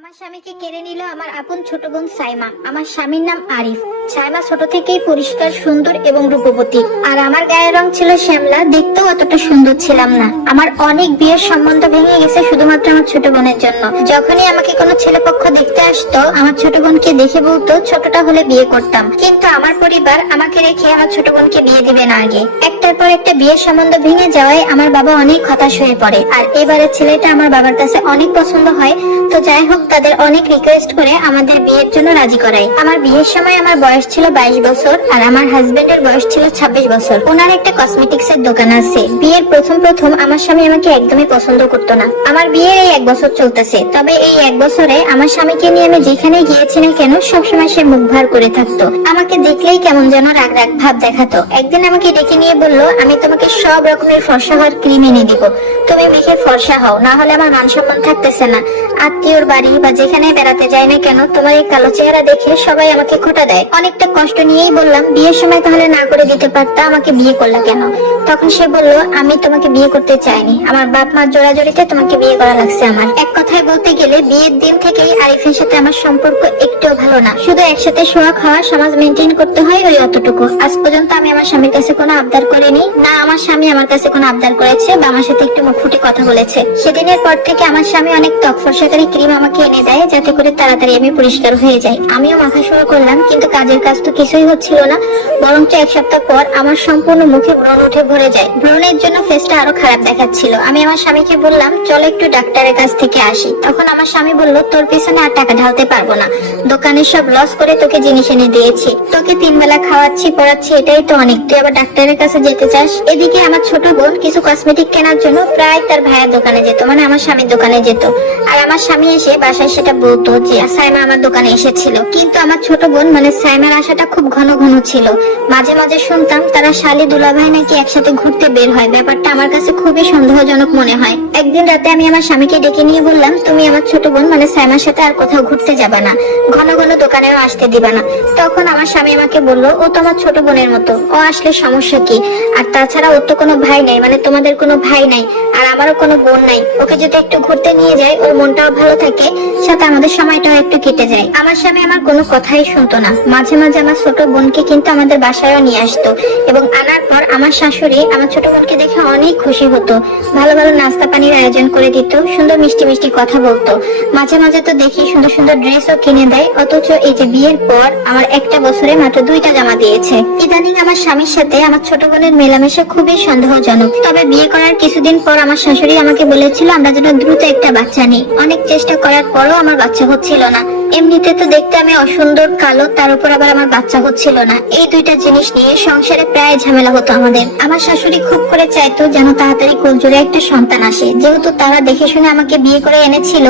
আমার স্বামীকে কেড়ে নিল আমার আপন ছোট বোন সাইমা। আমার স্বামীর নাম আরিফ। সাইমা ছোট থেকেই পরিষ্কার, সুন্দর এবং রূপবতী, আর আমার গায়ের রং ছিল শ্যামলা। দেখতেও অতটা সুন্দর ছিলাম না। আমার অনেক বিয়ের সম্বন্ধ ভেঙে গেছে শুধুমাত্র আমার ছোট বোনের জন্য। যখনই আমাকে কোনো ছেলেপক্ষ দেখতে আসতো, আমার ছোট বোনকে দেখে বলতো ছোটটা হলে বিয়ে করতাম। কিন্তু আমার পরিবার আমাকে রেখে আমার ছোট বোনকে বিয়ে দিবে না আগে। একটার পর একটা বিয়ের সম্বন্ধ ভেঙে যাওয়ায় আমার বাবা অনেক হতাশ হয়ে পড়ে। আর এবারে ছেলেটা আমার বাবার কাছে অনেক পছন্দ হয়। তো যাই হোক, তাদের অনেক রিকোয়েস্ট করে আমাদের বিয়ের জন্য রাজি করায়। আমার বিয়ের সময় আমার বয়স ছিল 22 বছর আর আমার হাজবেন্ডের বয়স ছিল 26 বছর। ওনার একটা কসমেটিক্স এর দোকান আছে। বিয়ের প্রথম আমার স্বামী আমাকে একদমই পছন্দ করতো না। আমার বিয়ের এই 1 বছর চলতেছে, তবে এই 1 বছরে আমার স্বামীকে নিয়ে আমি যেখানে গিয়েছি না কেন সবসময় সে মুখ ভার করে থাকতো। আমাকে দেখলেই কেমন যেন রাগ রাগ ভাব দেখাতো। একদিন আমাকে ডেকে নিয়ে বললো, আমি তোমাকে সব রকমের ফর্সা হওয়ার ক্রিম এনে দিব, তুমি মেখে ফর্সা হও, না হলে আমার মান সম্মান থাকতেছে না। আত্মীয়র বাড়ি বা যেখানে বেড়াতে যাই না কেন তোমার এই কালো চেহারা দেখে সবাই আমাকে খোঁটা দেয়। অনেকটা কষ্ট নিয়েই বললাম, বিয়ের সময় তাহলে না করে দিতে পারতা, আমাকে বিয়ে করলা কেন? তখন সে বলল, আমি তোমাকে বিয়ে করতে চাইনি, আমার বাপ মার জোরাজোরিতে তোমাকে বিয়ে করা লাগছে। আমার এক কথায় বলতে গেলে বিয়ের দিন থেকেই আরিফের সাথে আমার সম্পর্ক একটুও ভালো না। শুধু একসাথে শোয়া খাওয়া সমাজ মেনটেন করতে হয়, ওই অতটুকু। আজ পর্যন্ত আমি আমার স্বামীর কাছে কোনো আবদার করিনি, না আমার স্বামী আমার কাছে কোনো আবদার করেছে বা আমার সাথে একটু মুখ ফুটে কথা বলেছে। সেদিনের পর থেকে আমার স্বামী অনেক ত্বক ফর্সাকারী ক্রিম আমাকে এনে দেয়, যাতে করে তাড়াতাড়ি আমি পরিষ্কার হয়ে যাই। আমিও মাখা শুরু করলাম, কিন্তু কাজের কাজ তো কিছুই হচ্ছিল না। বরঞ্চ 1 সপ্তাহ পর আমার সম্পূর্ণ মুখে ব্রণ উঠে ভরে যায়। ব্রণের জন্য ফেসটা আরো খারাপ দেখাচ্ছিল। আমি আমার স্বামীকে বললাম, চলো একটু ডাক্তারের কাছ থেকে আসি। তখন আমার স্বামী বলল, তোর পিছনে আর টাকা ঢালতে পারবো না, দোকানের সব লস করে তোকে জিনিস এনে দিয়েছি, তোকে 3 বেলা খাওয়াচ্ছি পড়াচ্ছি, এটাই তো অনেক, তুই আবার ডাক্তারের কাছে যেতে চাস? এদিকে আমার ছোট বোন কিছু কসমেটিক কেনার জন্য প্রায় তার ভাইয়ের দোকানে যেত, মানে আমার স্বামীর দোকানে যেত। আর আমার স্বামী এসে বাসায় সেটা বলতো যে সাইমা আমার দোকানে এসেছিল। কিন্তু আমার ছোট বোন মানে সাইমার আসাটা খুব ঘন ঘন ছিল। মাঝে মাঝে শুনতাম তারা শালি দুলাভাই নাকি একসাথে ঘুরতে বের হয়। ব্যাপারটা আমার কাছে খুবই সন্দেহজনক মনে হয়। একদিন রাতে আমি আমার স্বামীকে ডেকে নিয়ে বললাম, তুমি আমার ছোট বোন মানে সাইমার সাথে আর কোথাও ঘুরতে যাবা না, ঘন ঘন দোকানেও আসতে দিবা না। তখন আমার স্বামী আমাকে বলল, ও তো আমার ছোট বোনের মতো, ও আসলে সমস্যা কি? আর তাছাড়া ওর তো কোনো ভাই নাই, মানে তোমাদের কোনো ভাই নাই, আর আমারও কোনো বোন নাই। ওকে যদি একটু ঘুরতে নিয়ে যায়, ওর মনটাও ভালো থাকে, সাথে আমাদের সময়টাও একটু কেটে যায়। আমার স্বামী আমার কোনো কথাই শুনতো না। মাঝে মাঝে আমার ছোট বোনকে কিন্তু আমাদের বাসায়ও নিয়ে আসতো, এবং আনার পর আমার শাশুড়ি আমার ছোট বোনকে দেখে অনেক খুশি হতো। ভালো ভালো নাস্তা পানির আয়োজন করে দিত, সুন্দর মিষ্টি মিষ্টি কথা বলতো। মাঝে মাঝে তো দেখি সুন্দর সুন্দর ড্রেসও কিনে দেয়। অথচ এই যে বিয়ের পর আমার 1টা বছরে মাত্র 2টা জামা দিয়েছে। ইদানিং আমার স্বামীর সাথে আমার ছোট বোনের মেলামেশা খুবই সন্দেহজনক। তবে বিয়ে করার কিছুদিন পর আমার শাশুড়ি আমাকে বলেছিল আমরা যেন দ্রুত একটা বাচ্চা নিই। অনেক চেষ্টা করার পরও আমার বাচ্চা হচ্ছিল না। এমনিতে তো দেখতে আমি অসুন্দর কালো, তার উপর আবার আমার বাচ্চা হচ্ছিল না। এই 2টা জিনিস নিয়ে সংসারে প্রায় ঝামেলা হতো আমাদের। আমার শাশুড়ি খুব করে চাইতো যেন তাড়াতাড়ি কোলজোরে একটা সন্তান আসে, যেহেতু তারা দেখে শুনে আমাকে বিয়ে করে এনেছিল।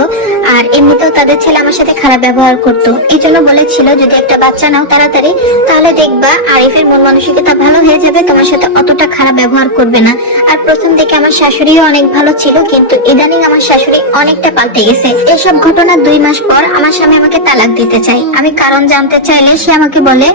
আর এমনিতেও তাদের ছেলে আমার সাথে খারাপ ব্যবহার করতো। এই জন্য বলেছিল, যদি একটা বাচ্চা নাও তাড়াতাড়ি, তাহলে দেখবা আরিফের মন মানসিকতা ভালো হয়ে যাবে, তোমার সাথে অতটা খারাপ ব্যবহার করবে না। আর প্রথম দিকে আমার শাশুড়িও অনেক ভালো ছিল, কিন্তু ইদানিং আমার শাশুড়ি অনেকটা পাল্টে গেছে। এসব ঘটনা 2 মাস পর আমার স্বামী আমাকে তালাক দিতে চাই। আমি কারণ জানতে চাইলে সে আমাকে বলে,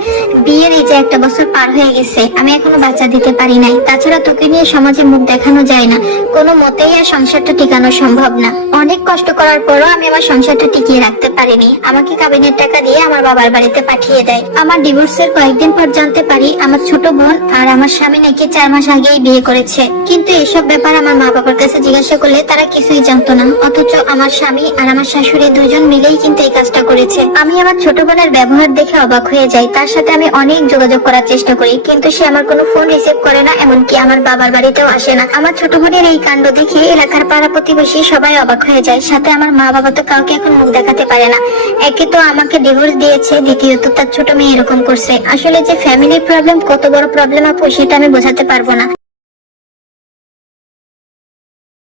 বিয়ের এই যে 1টা বছর পার হয়ে গেছে, আমি এখনো বাচ্চা দিতে পারি নাই। তাছাড়া তোকে নিয়ে সমাজে মুখ দেখানো যায় না, কোনো মতেই আর সংসারটা টিকানো সম্ভব না। অনেক কষ্ট করার পরও আমি আমার সংসারটা টিকিয়ে রাখতে পারিনি। আমাকে কাবিনের টাকা দিয়ে আমার বাবার বাড়িতে পাঠিয়ে দেয়। আমার ডিভোর্সের কয়েকদিন পর জানতে পারি আমার ছোট বোন আর আমার স্বামী নাকি 4 মাস আগেই বিয়ে করেছে। কিন্তু এসব ব্যাপার আমার মা বাবার কাছে জিজ্ঞাসা করলে তারা কিছুই জানতো না। অথচ আমার স্বামী আর আমার শাশুড়ি দুজন মিলেই কিন্তু এই কাজটা করেছে। আমি আমার ছোট বোনের ব্যবহার দেখে অবাক হয়ে যাই। তার সাথে আমি অনেক যোগাযোগ করার চেষ্টা করি, কিন্তু সে আমার কোনো ফোন রিসিভ করে না, এমনকি আমার বাবার বাড়িতেও আসে না। আমার ছোট বোনের এই কাণ্ড দেখে এলাকার পাড়া প্রতিবেশী সবাই অবাক হয়ে যায়। সাথে আমার মা বাবা তো কাউকে এখন মুখ দেখাতে পারে না। একে তো আমাকে ডিভোর্স দিয়েছে, দ্বিতীয়ত তার ছোট মেয়ে এরকম করছে। আসলে যে ফ্যামিলি প্রবলেম কত বড় প্রবলেম আপু, সেটা আমি বোঝাতে পারবো না।